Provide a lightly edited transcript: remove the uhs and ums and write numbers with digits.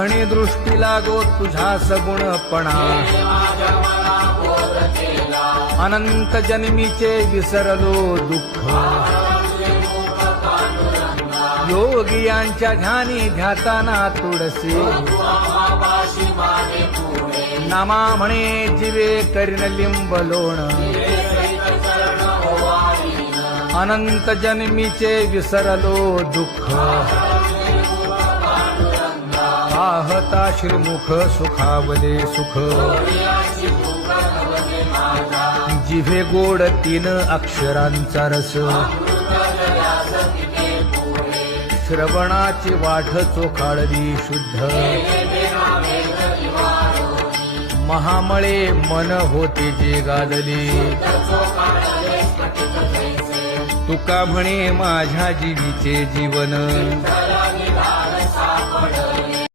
धणी दृष्टी लागो तुझा सगुणपणा अनंत जन्मीचे विसरलो दुःख योगियांच्या ध्यानी ध्याताना तुळसी नामा म्हणे जीवे करीन लिंबलोण अनंत जन्मीचे विसरलो दुःख पाहता श्रीमुख सुखावले सुख जिभे गोड 3 अक्षरांचा रस श्रवणाची वाढ चोखाळली शुद्ध महामळे मन होते जे गाजले तुका म्हणे माझ्या जीवीचे जीवन